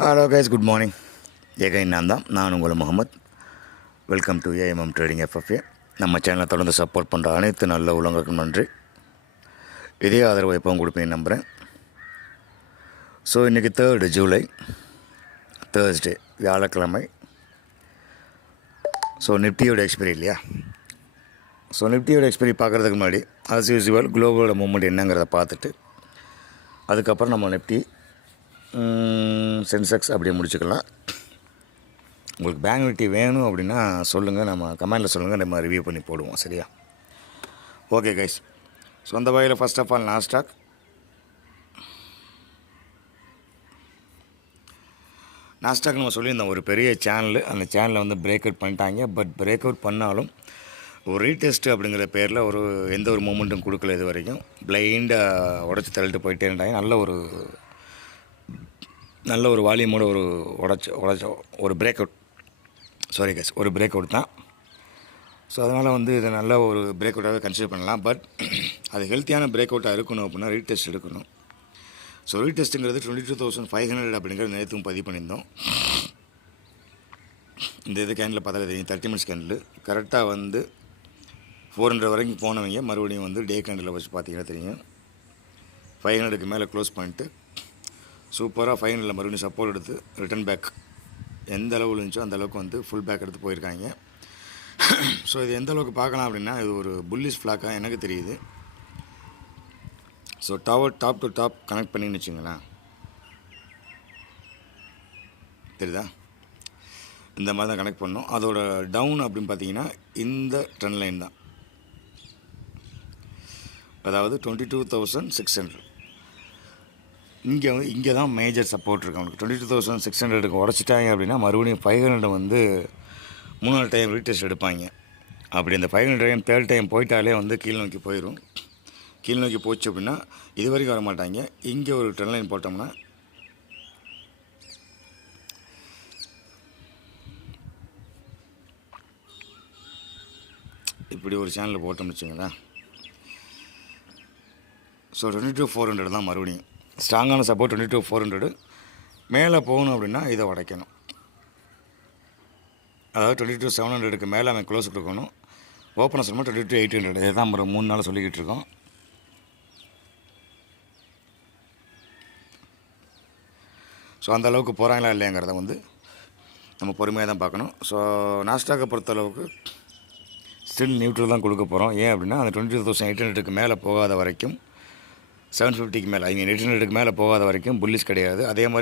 Hello guys good morning again நான் தான். நான் உங்கள் Muhammad. Welcome to AMM trading FFA நம்ம சேனலை தொடர்ந்து சப்போர்ட் பண்ணுற அனைத்து நல்ல உள்ளவங்களுக்கும் நன்றி. இதே ஆதரவு எப்பவும் கொடுப்பேன் நம்புகிறேன் ஸோ இன்றைக்கி தேர்டு ஜூலை தேர்ஸ்டே வியாழக்கிழமை. ஸோ நிஃப்டியோட எக்ஸ்பைரி இல்லையா? ஸோ நிஃப்டியோட எக்ஸ்பைரி பார்க்குறதுக்கு முன்னாடி ஆஸ் யூஸ்வல் குளோபலோட மூமெண்ட் என்னங்கிறத பார்த்துட்டு அதுக்கப்புறம் நம்ம நிஃப்டி சென்செக்ஸ் அப்படியே முடிச்சுக்கலாம். உங்களுக்கு பேங்க் நிஃப்டி வேணும் அப்படின்னா சொல்லுங்கள் நம்ம கமெண்டில் சொல்லுங்கள் நம்ம ரிவ்யூ பண்ணி போடுவோம் சரியா? ஓகே கைஸ் சொந்த வகையில் first of all Nasdaq Nasdaq நம்ம சொல்லியிருந்தோம் ஒரு பெரிய சேனல் அந்த சேனலை வந்து பிரேக் அவுட் பண்ணிட்டாங்க. பட் பிரேக் அவுட் பண்ணாலும் ஒரு ரீடெஸ்ட் அப்படிங்கிற பேரில் ஒரு எந்த ஒரு மூமெண்ட்டும் கொடுக்கல இது வரைக்கும் பிளைண்டாக உடச்சி தள்ளிட்டு போயிட்டே இருந்தாங்க நல்ல ஒரு நல்ல ஒரு வால்யூமோட ஒரு உடச்ச உடச்ச ஒரு பிரேக் அவுட் சாரி கேஸ் ஒரு பிரேக் அவுட் தான். ஸோ அதனால் வந்து இதை நல்ல ஒரு பிரேக் அவுட்டாகவே கன்சிடர் பண்ணலாம். பட் அது ஹெல்த்தியான பிரேக் அவுட்டாக இருக்கணும் அப்படின்னா ரீடெஸ்ட் எடுக்கணும். So ரீடெஸ்ட்டுங்கிறது twenty two thousand five hundred அப்படிங்கிற நேரத்தும் பதிவு பண்ணியிருந்தோம். இந்த இது கேண்டில் பார்த்தாலே தெரியும். தேர்ட்டி மினிட்ஸ் கேண்டில் கரெக்டாக வந்து ஃபோர் ஹண்ட்ரட் வரைக்கும் போனவங்க மறுபடியும் வந்து டே கேண்டில் வச்சு பார்த்தீங்கன்னா தெரியும். ஃபைவ் ஹண்ட்ரடுக்கு மேலே க்ளோஸ் பண்ணிட்டு சூப்பராக ஃபைனலில் மறுபடியும் சப்போர்ட் எடுத்து ரிட்டன் பேக் எந்த அளவு இருந்துச்சோ அந்த அளவுக்கு வந்து ஃபுல் பேக் எடுத்து போயிருக்காங்க. ஸோ இது எந்த அளவுக்கு பார்க்கலாம் அப்படின்னா இது ஒரு புல்லிஷ் ஃப்ளாக்காக எனக்கு தெரியுது. So tower top to top connect பண்ணின்னு வச்சுங்களேன். தெரியுதா? இந்த மாதிரி தான் கனெக்ட் பண்ணோம் அதோட டவுன் அப்படின்னு பார்த்தீங்கன்னா இந்த ட்ரெண்ட் லைன் தான். அதாவது twenty two thousand six hundred இங்கே வந்து இங்கே தான் மேஜர் சப்போர்ட் இருக்கு அவனுக்கு. டுவெண்ட்டி டூ தௌசண்ட் சிக்ஸ் ஹண்ட்ரடுக்கு உடச்சிட்டாங்க அப்படின்னா மறுபடியும் ஃபைவ் ஹண்ட்ரட் வந்து மூணாவது டைம் ரீடெஸ்ட் எடுப்பாங்க. அப்படி அந்த five hundred time third time போயிட்டாலே வந்து கீழ் நோக்கி போயிடும் கீழ் நோக்கி போச்சு அப்படின்னா இது வரைக்கும் வர மாட்டாங்க இங்கே ஒரு ட்ரெண்ட் லைன் போட்டோம்னா இப்படி ஒரு சேனலில் போட்டோம்னு வச்சுங்களேன். So twenty two four hundred தான் மறுபடியும். ஸ்ட்ராங்கான support twenty two four hundred மேலே போகணும் அப்படின்னா இதை உடைக்கணும். அதாவது டுவெண்ட்டி டூ செவன் ஹண்ட்ரடுக்கு மேலே அவன் க்ளோஸ் கொடுக்கணும். ஓப்பனர் சொல்லணும் டுவெண்ட்டி டூ எயிட் ஹண்ட்ரட் இதுதான் ஒரு மூணு நாள் சொல்லிக்கிட்டு இருக்கோம். ஸோ அந்த அளவுக்கு போகிறாங்களா இல்லையாங்கிறத வந்து நம்ம பொறுமையாக தான் பார்க்கணும். ஸோ நாஸ்டாக்கை பொறுத்தளவுக்கு ஸ்டில் நியூட்ரல் தான் கொடுக்க போகிறோம் ஏன் அப்படின்னா அந்த டுவெண்ட்டி தௌசண்ட் எயிட் ஹண்ட்ரடுக்கு மேலே போகாத வரைக்கும் செவன் ஃபிஃப்டிக்கு மேலே ஐ மீன் எயிட் ஹண்ட்ரடுக்கு மேலே போகாத வரைக்கும் புல்லிஸ் கிடையாது. அதே மாதிரி